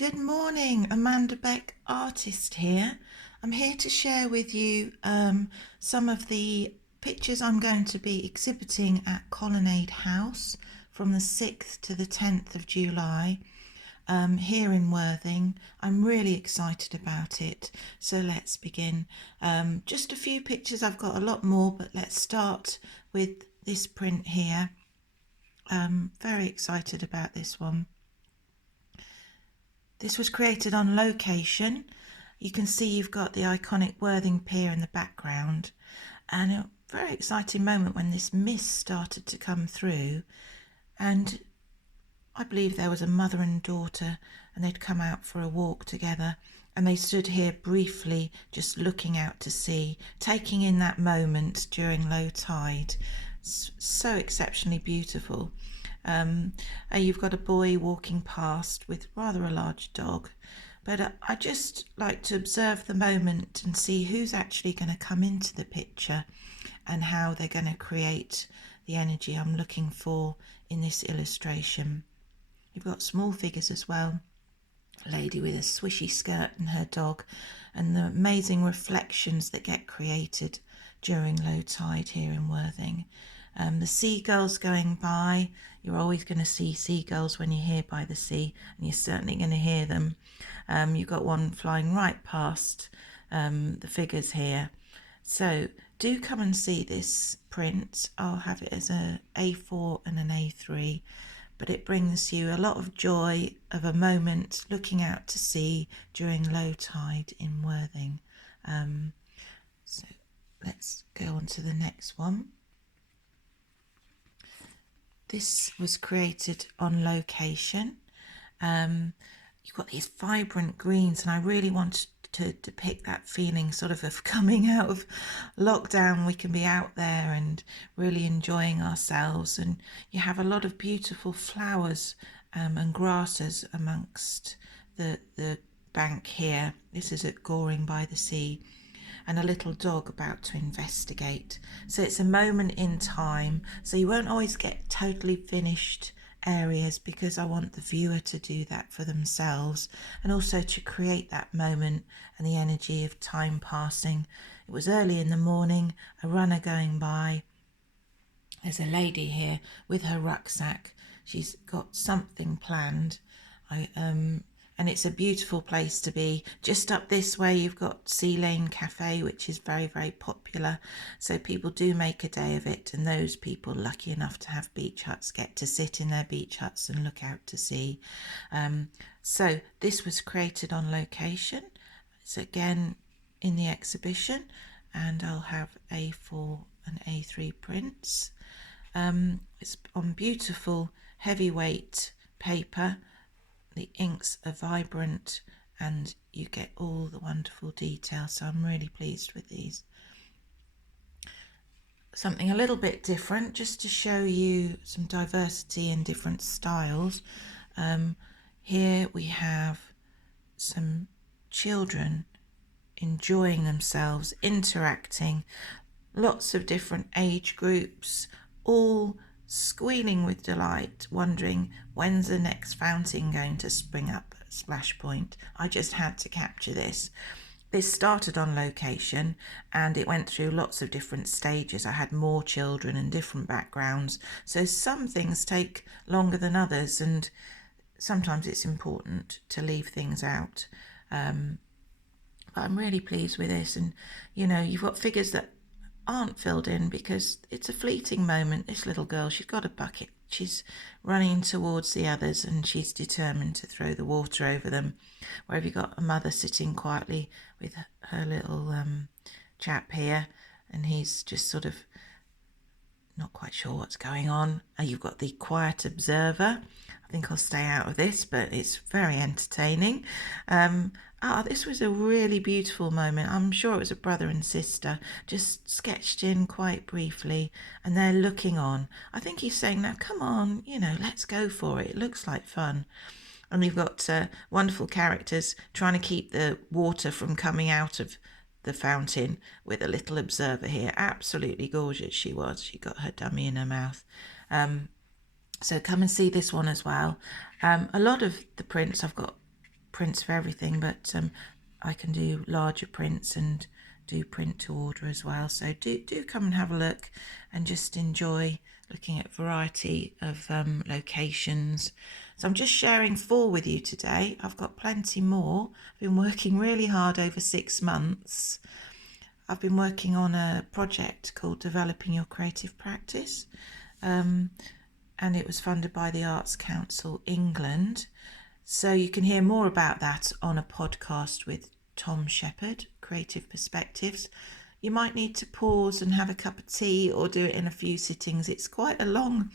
Good morning, Amanda Beck, artist here. I'm here to share with you some of the pictures I'm going to be exhibiting at Colonnade House from the 6th to the 10th of July here in Worthing. I'm really excited about it, so let's begin. Just a few pictures, I've got a lot more, but let's start with this print here. Very excited about this one. This was created on location. You can see you've got the iconic Worthing Pier in the background, and a very exciting moment when this mist started to come through, and I believe there was a mother and daughter, and they'd come out for a walk together, and they stood here briefly just looking out to sea, taking in that moment during low tide. So exceptionally beautiful. You've got a boy walking past with rather a large dog, but I just like to observe the moment and see who's actually going to come into the picture and how they're going to create the energy I'm looking for in this illustration. You've got small figures as well, a lady with a swishy skirt and her dog, and the amazing reflections that get created during low tide here in Worthing. The seagulls going by, you're always going to see seagulls when you're here by the sea, and you're certainly going to hear them. You've got one flying right past the figures here. So do come and see this print. I'll have it as a A4 and an A3, but it brings you a lot of joy of a moment looking out to sea during low tide in Worthing. So let's go on to the next one. This was created on location. You've got these vibrant greens, and I really wanted to depict that feeling sort of coming out of lockdown. We can be out there and really enjoying ourselves, and you have a lot of beautiful flowers and grasses amongst the bank here. This is at Goring by the Sea, and a little dog about to investigate. So it's a moment in time, so you won't always get totally finished areas because I want the viewer to do that for themselves, and also to create that moment and the energy of time passing. It was early in the morning, a runner going by. There's a lady here with her rucksack. She's got something planned. And it's a beautiful place to be. Just up this way you've got Sea Lane Cafe, which is very, very popular, so people do make a day of it, and those people lucky enough to have beach huts get to sit in their beach huts and look out to sea. So this was created on location. It's again in the exhibition, and I'll have A4 and A3 prints. It's on beautiful heavyweight paper. The inks are vibrant and you get all the wonderful detail, so I'm really pleased with these. Something a little bit different, just to show you some diversity in different styles. Here we have some children enjoying themselves, interacting, lots of different age groups, all squealing with delight, wondering when's the next fountain going to spring up at Splash Point. I just had to capture this. This started on location and it went through lots of different stages. I had more children and different backgrounds, so some things take longer than others, and sometimes it's important to leave things out. But I'm really pleased with this, and you know, you've got figures that aren't filled in because it's a fleeting moment. This little girl, she's got a bucket, she's running towards the others and she's determined to throw the water over them. Where have you got a mother sitting quietly with her little chap here, and he's just sort of not quite sure what's going on. You've got the quiet observer. I think I'll stay out of this, but it's very entertaining. This was a really beautiful moment. I'm sure it was a brother and sister, just sketched in quite briefly, and they're looking on. I think he's saying, now come on, you know, let's go for it. It looks like fun. And you've got wonderful characters trying to keep the water from coming out of the fountain with a little observer here. Absolutely gorgeous she was. She got her dummy in her mouth. So come and see this one as well. A lot of the prints I've got prints for everything, but I can do larger prints and do print to order as well. So do come and have a look and just enjoy looking at variety of locations. So I'm just sharing 4 with you today. I've got plenty more. I've been working really hard over 6 months. I've been working on a project called Developing Your Creative Practice, and it was funded by the Arts Council England. So you can hear more about that on a podcast with Tom Shepherd, Creative Perspectives. You might need to pause and have a cup of tea or do it in a few sittings. It's quite a long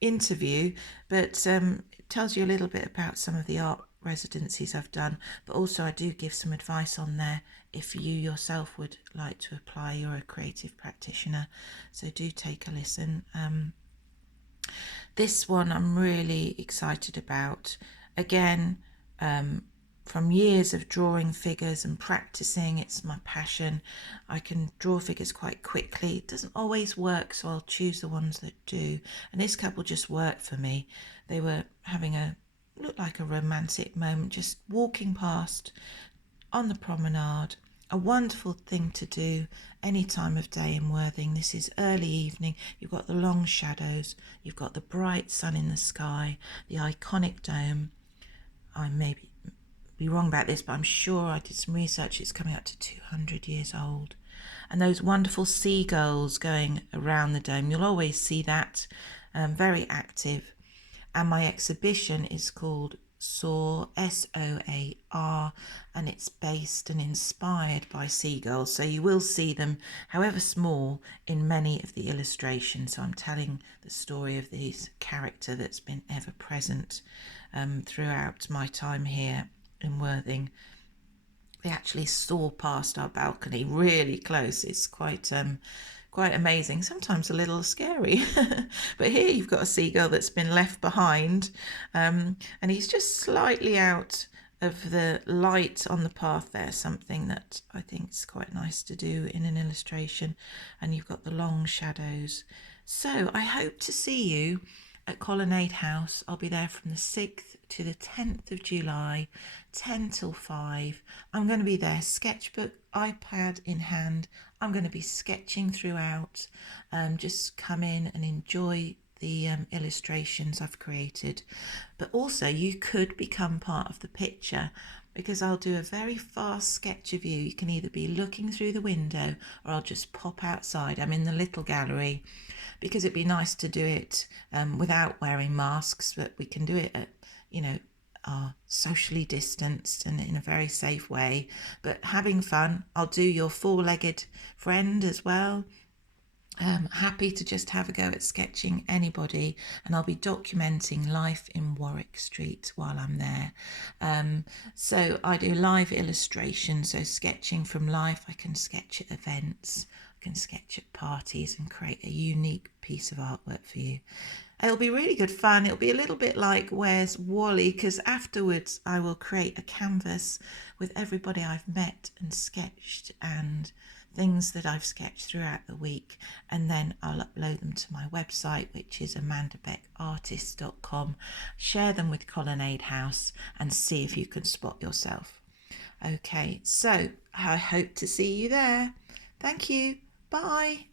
interview, but it tells you a little bit about some of the art residencies I've done, but also I do give some advice on there if you yourself would like to apply. You're a creative practitioner, so do take a listen. This one I'm really excited about. Again, from years of drawing figures and practicing, it's my passion. I can draw figures quite quickly. It doesn't always work, so I'll choose the ones that do. And this couple just worked for me. They were having looked like a romantic moment, just walking past on the promenade. A wonderful thing to do any time of day in Worthing. This is early evening. You've got the long shadows. You've got the bright sun in the sky, the iconic dome. I may be wrong about this, but I'm sure I did some research. It's coming up to 200 years old. And those wonderful seagulls going around the dome. You'll always see that, very active. And my exhibition is called Soar, SOAR, and it's based and inspired by seagulls. So you will see them, however small, in many of the illustrations. So I'm telling the story of this character that's been ever present throughout my time here in Worthing. They actually soar past our balcony really close. It's quite amazing, sometimes a little scary. But here you've got a seagull that's been left behind, and he's just slightly out of the light on the path there, something that I think is quite nice to do in an illustration. And you've got the long shadows. So I hope to see you at Colonnade House. I'll be there from the 6th to the 10th of July, 10 till 5. I'm going to be there, sketchbook, iPad in hand. I'm going to be sketching throughout. Just come in and enjoy the illustrations I've created. But also you could become part of the picture, because I'll do a very fast sketch of you. You can either be looking through the window or I'll just pop outside. I'm in the little gallery, because it'd be nice to do it without wearing masks, but we can do it at, are socially distanced and in a very safe way, but having fun. I'll do your 4-legged friend as well. Happy to just have a go at sketching anybody, and I'll be documenting life in Warwick Street while I'm there. So I do live illustration, so sketching from life. I can sketch at events, I can sketch at parties and create a unique piece of artwork for you. It'll be really good fun. It'll be a little bit like Where's Wally, because afterwards I will create a canvas with everybody I've met and sketched and things that I've sketched throughout the week, and then I'll upload them to my website, which is amandabeckartist.com. Share them with Colonnade House and see if you can spot yourself. Okay, so I hope to see you there. Thank you. Bye.